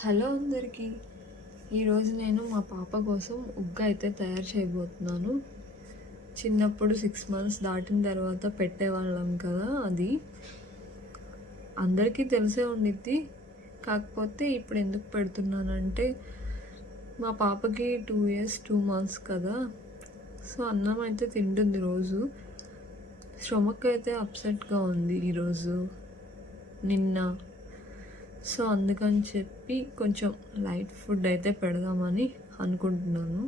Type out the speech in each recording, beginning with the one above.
Hello అందరికీ. ఈరోజు నేను మా పాప కోసం ఉగ్గు అయితే తయారు చేయబోతున్నాను. చిన్నప్పుడు 6 months దాటిన తర్వాత పెట్టేవాళ్ళం కదా, అది అందరికీ తెలిసే ఉండిద్ది. కాకపోతే ఇప్పుడు ఎందుకు పెడుతున్నానంటే మా పాపకి 2 years 2 months కదా, సో అన్నం అయితే తింటుంది రోజు. స్టమక్ అయితే అప్సెట్గా ఉంది ఈరోజు నిన్న, సో అందుకని చెప్పి కొంచెం లైట్ ఫుడ్ అయితే పెడదామని అనుకుంటున్నాను.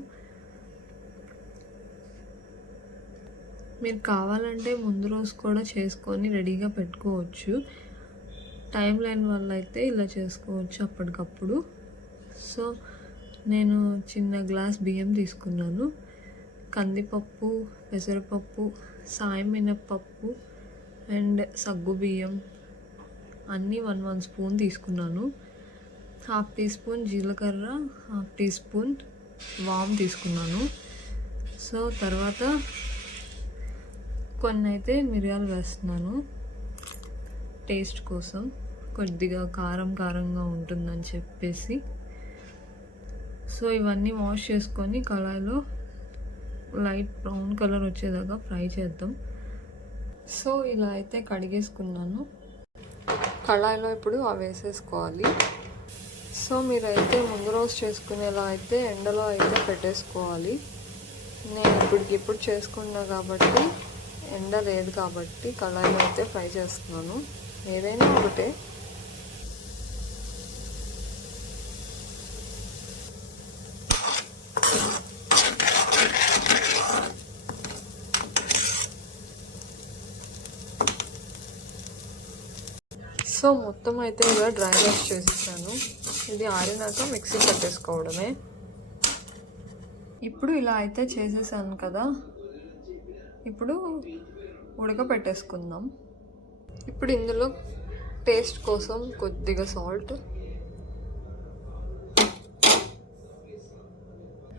మీరు కావాలంటే ముందు రోజు కూడా చేసుకొని రెడీగా పెట్టుకోవచ్చు. టైం లేని వల్ల అయితే ఇలా చేసుకోవచ్చు అప్పటికప్పుడు. సో నేను చిన్న గ్లాస్ బియ్యం తీసుకున్నాను. కందిపప్పు, పెసరపప్పు, సాయం మినప్పప్పు అండ్ సగ్గు బియ్యం అన్నీ 1 స్పూన్ తీసుకున్నాను. 1/2 teaspoon జీలకర్ర, 1/2 teaspoon వామ్ తీసుకున్నాను. సో తర్వాత కొన్ని అయితే మిరియాలు వేస్తున్నాను టేస్ట్ కోసం, కొద్దిగా కారంగా ఉంటుందని చెప్పేసి. సో ఇవన్నీ వాష్ చేసుకొని కళాయిలో లైట్ బ్రౌన్ కలర్ వచ్చేదాకా ఫ్రై చేద్దాం. సో ఇలా అయితే కడిగేసుకున్నాను. కళాయిలో ఇప్పుడు అవి వేసేసుకోవాలి. సో మీరైతే ముందు రోజు చేసుకునేలా అయితే ఎండలో అయితే పెట్టేసుకోవాలి. నేను ఇప్పుడు చేసుకున్నా కాబట్టి ఎండ లేదు కాబట్టి కళాయిలో అయితే ఫ్రై చేస్తున్నాను. ఏదైనా ఒకటే. సో మొత్తం అయితే ఇలా డ్రై రోస్ట్ చేసేసాను. ఇది ఆరినాక మిక్సీ పట్టేసుకోవడమే. ఇప్పుడు ఇలా అయితే చేసేసాను కదా, ఇప్పుడు ఉడకపెట్టేసుకుందాం. ఇప్పుడు ఇందులో టేస్ట్ కోసం కొద్దిగా సాల్ట్,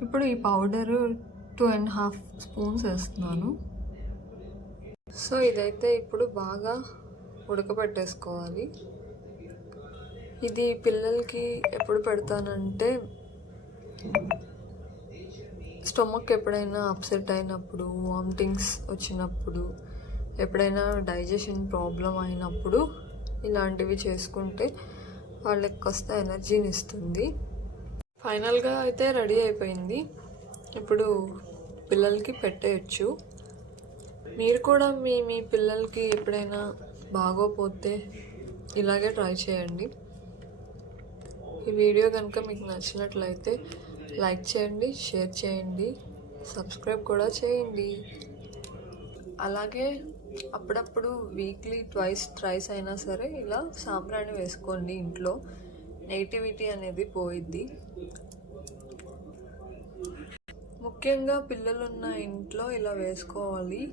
ఇప్పుడు ఈ పౌడరు 2.5 స్పూన్స్ వేస్తున్నాను. సో ఇదైతే ఇప్పుడు బాగా ఉడకబెట్టేసుకోవాలి. ఇది పిల్లలకి ఎప్పుడు పెడతానంటే స్టమక్ ఎప్పుడైనా అప్సెట్ అయినప్పుడు, వామిటింగ్స్ వచ్చినప్పుడు, ఎప్పుడైనా డైజెషన్ ప్రాబ్లం అయినప్పుడు ఇలాంటివి చేసుకుంటే వాళ్ళకి కాస్త ఎనర్జీని ఇస్తుంది. ఫైనల్గా అయితే రెడీ అయిపోయింది. ఇప్పుడు పిల్లలకి పెట్టేయచ్చు. మీరు కూడా మీ పిల్లలకి ఎప్పుడైనా బాగోపోతే ఇలాగే ట్రై చేయండి. ఈ వీడియో కనుక మీకు నచ్చినట్లయితే లైక్ చేయండి, షేర్ చేయండి, సబ్స్క్రైబ్ కూడా చేయండి. అలాగే అప్పుడప్పుడు వీక్లీ 2-3 అయినా సరే ఇలా సాంబ్రాణి వేసుకోండి. ఇంట్లో నెగిటివిటీ అనేది పోయిద్ది. ముఖ్యంగా పిల్లలున్న ఇంట్లో ఇలా వేసుకోవాలి.